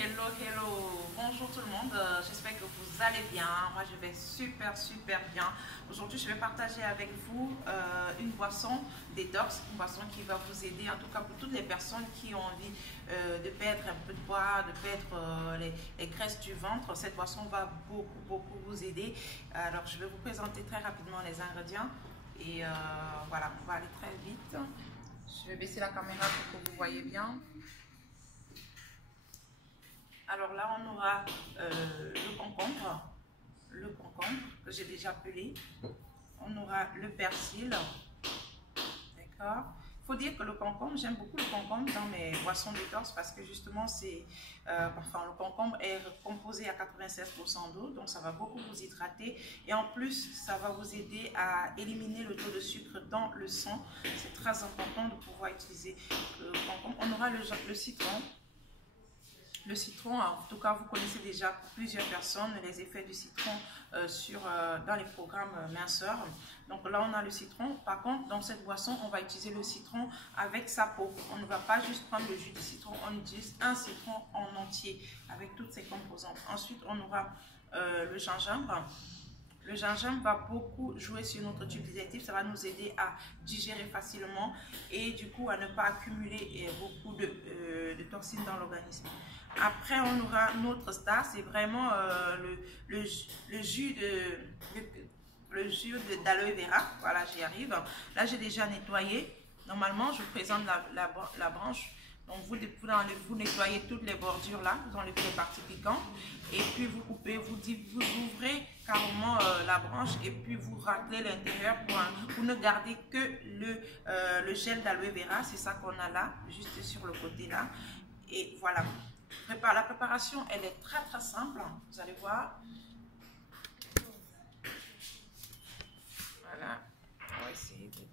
hello, bonjour tout le monde, j'espère que vous allez bien. Moi je vais super bien. Aujourd'hui je vais partager avec vous une boisson détox, une boisson qui va vous aider, en tout cas pour toutes les personnes qui ont envie de perdre un peu de poids, de perdre les graisses du ventre. Cette boisson va beaucoup vous aider. Alors je vais vous présenter très rapidement les ingrédients et voilà, on va aller très vite. Je vais baisser la caméra pour que vous voyez bien. Alors là, on aura le concombre que j'ai déjà pelé. On aura le persil, d'accord. Il faut dire que le concombre, j'aime beaucoup le concombre dans mes boissons détox parce que justement, le concombre est composé à 96% d'eau, donc ça va beaucoup vous hydrater. Et en plus, ça va vous aider à éliminer le taux de sucre dans le sang. C'est très important de pouvoir utiliser le concombre. On aura le citron. Le citron, en tout cas, vous connaissez déjà pour plusieurs personnes les effets du citron dans les programmes minceurs. Donc là, on a le citron. Par contre, dans cette boisson, on va utiliser le citron avec sa peau. On ne va pas juste prendre le jus de citron, on utilise un citron en entier avec toutes ses composantes. Ensuite, on aura le gingembre. Le gingembre va beaucoup jouer sur notre tube digestif, ça va nous aider à digérer facilement et du coup à ne pas accumuler beaucoup de toxines dans l'organisme. Après, on aura notre star, c'est vraiment le jus d'aloe vera. Voilà, j'y arrive. Là, j'ai déjà nettoyé. Normalement, je vous présente la branche. Donc, vous nettoyez toutes les bordures là, vous enlevez les parties piquantes et puis vous coupez, vous ouvrez carrément la branche et puis vous raclez l'intérieur pour ne garder que le gel d'aloe vera. C'est ça qu'on a là, juste sur le côté là. Et voilà. La préparation, elle est très simple. Vous allez voir. Voilà. On va essayer de...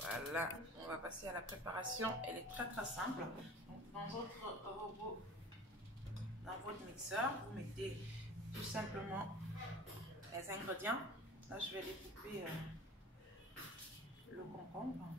Voilà. On va passer à la préparation. Elle est très simple. Donc, dans votre robot, dans votre mixeur, vous mettez tout simplement les ingrédients. Là, je vais découper le concombre.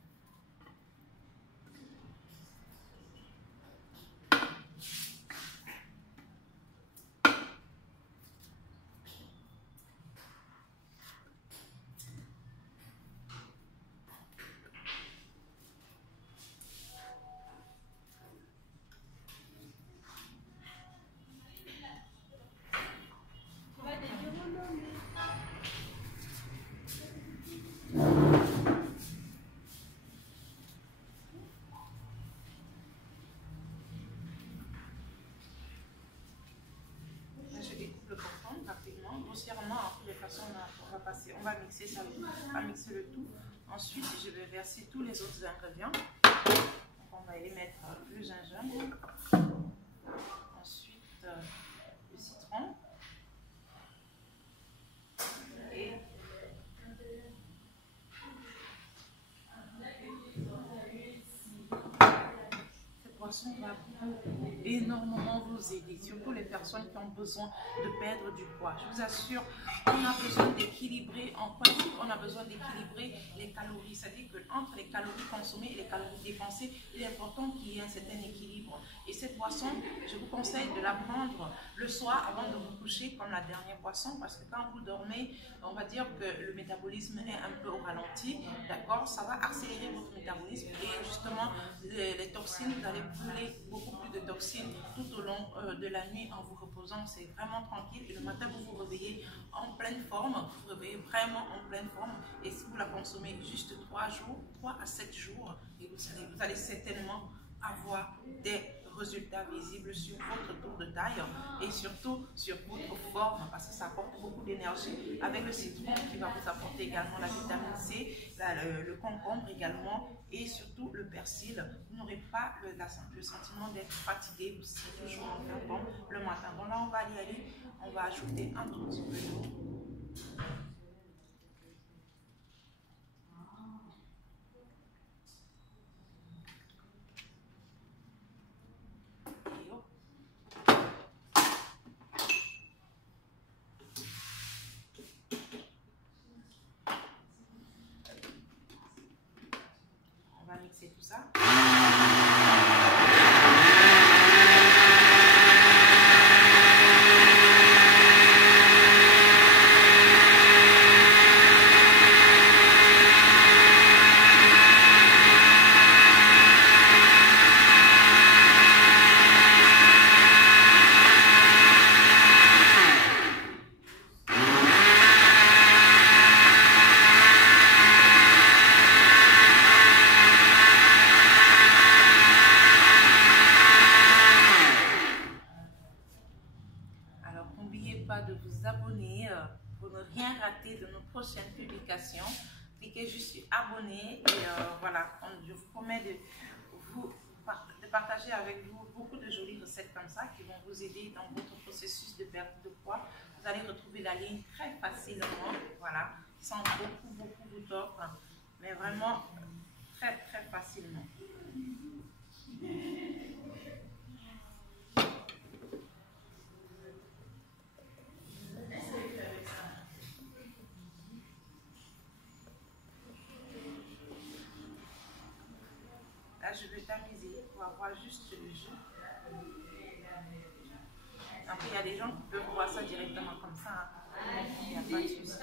On va mixer ça, on va mixer le tout. Ensuite, je vais verser tous les autres ingrédients. Donc, on va y mettre le gingembre, ensuite le citron et cette boisson va énormément vous aider, surtout les personnes qui ont besoin de perdre du poids. Je vous assure, on a besoin d'équilibrer, en principe, on a besoin d'équilibrer les calories. C'est-à-dire qu'entre les calories consommées et les calories dépensées, il est important qu'il y ait un certain équilibre. Et cette boisson, je vous conseille de la prendre le soir avant de vous coucher comme la dernière boisson, parce que quand vous dormez, on va dire que le métabolisme est un peu au ralenti, d'accord? Ça va accélérer votre métabolisme et justement, les toxines, vous allez brûler beaucoup plus de toxines tout au long de la nuit en vous reposant. C'est vraiment tranquille et le matin vous vous réveillez en pleine forme, vous vous réveillez vraiment en pleine forme. Et si vous la consommez juste 3 à 7 jours, et vous allez certainement avoir des résultats visibles sur votre tour de taille et surtout sur votre forme, parce que ça apporte beaucoup d'énergie avec le citron qui va vous apporter également la vitamine C, le concombre également et surtout le persil. Vous n'aurez pas le sentiment d'être fatigué, vous serez toujours en pleine forme le matin. Donc là on va y aller, on va ajouter un tout petit peu d'eau. Mixer tout ça. pas de vous abonner pour ne rien rater de nos prochaines publications. Cliquez juste sur abonner et voilà, je vous promets de partager avec vous beaucoup de jolies recettes comme ça qui vont vous aider dans votre processus de perte de poids. Vous allez retrouver la ligne très facilement, voilà, sans beaucoup vous tordre, mais vraiment très facilement. Là, je vais tamiser pour avoir juste le jus. Après, il y a des gens qui peuvent boire ça directement comme ça. Hein. Il n'y a pas de souci.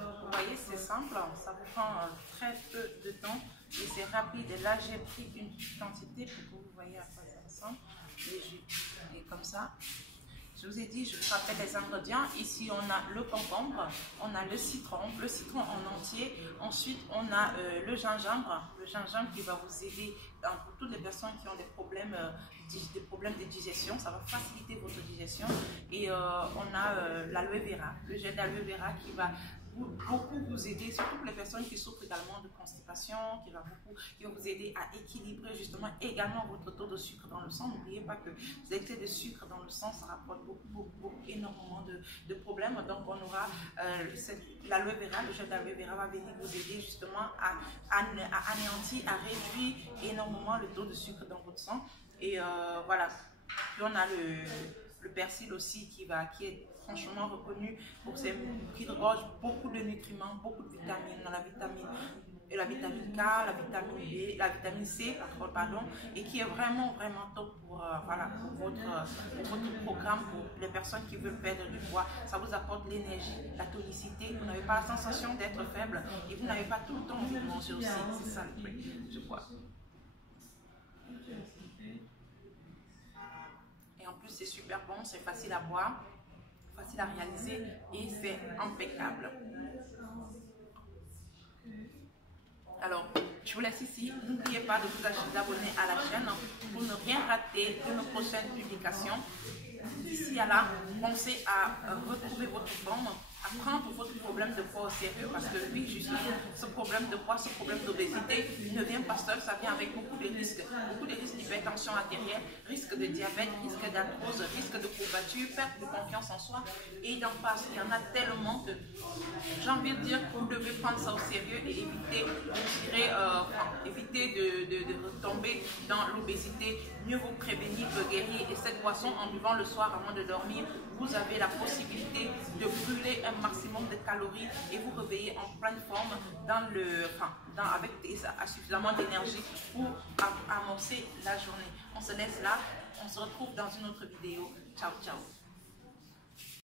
Vous voyez, c'est simple, ça vous prend très peu de temps et c'est rapide. Et là, j'ai pris une petite quantité pour que vous voyez à quoi ça ressemble. Et comme ça, je vous ai dit, je vous rappelle les ingrédients. Ici, on a le concombre, on a le citron en entier. Ensuite, on a le gingembre qui va vous aider pour toutes les personnes qui ont des problèmes de digestion. Ça va faciliter votre digestion. Et on a l'aloe vera, le gel d'aloe vera qui va beaucoup vous aider, surtout pour les personnes qui souffrent également de constipation, qui va vous aider à équilibrer justement également votre taux de sucre dans le sang. N'oubliez pas que l'excès de sucre dans le sang, ça rapporte énormément de problèmes. Donc on aura l'aloe vera, le gel d'aloe vera va venir vous aider justement à anéantir, à réduire énormément le taux de sucre dans votre sang. Et voilà, puis on a le persil aussi qui est franchement reconnu pour ses qui regorge beaucoup de nutriments, beaucoup de vitamines, dans la vitamine K, la vitamine B, la vitamine C, pardon, et qui est vraiment top pour, voilà, pour votre programme, pour les personnes qui veulent perdre du poids. Ça vous apporte l'énergie, la tonicité, vous n'avez pas la sensation d'être faible et vous n'avez pas tout le temps envie de manger aussi, c'est ça le truc, je crois. Et en plus c'est super bon, c'est facile à boire, facile à réaliser et c'est impeccable. Alors, je vous laisse ici. N'oubliez pas de vous abonner à la chaîne pour ne rien rater de nos prochaines publications. D'ici à là, pensez à retrouver votre forme, à prendre votre problème de poids au sérieux parce que oui, justement, ce problème de poids, ce problème d'obésité ne vient pas seul, ça vient avec beaucoup de risques d'hypertension artérielle, risque de diabète, risque d'arthrose, risque de courbature, perte de confiance en soi et d'en passe. Il y en a tellement que j'ai envie de dire que vous devez prendre ça au sérieux et éviter de tomber dans l'obésité. Mieux vous prévenir que guérir. Et cette boisson, en buvant le soir avant de dormir, vous avez la possibilité de brûler un maximum de calories et vous réveiller en pleine forme avec suffisamment d'énergie pour amorcer la journée. On se laisse là, on se retrouve dans une autre vidéo. Ciao, ciao.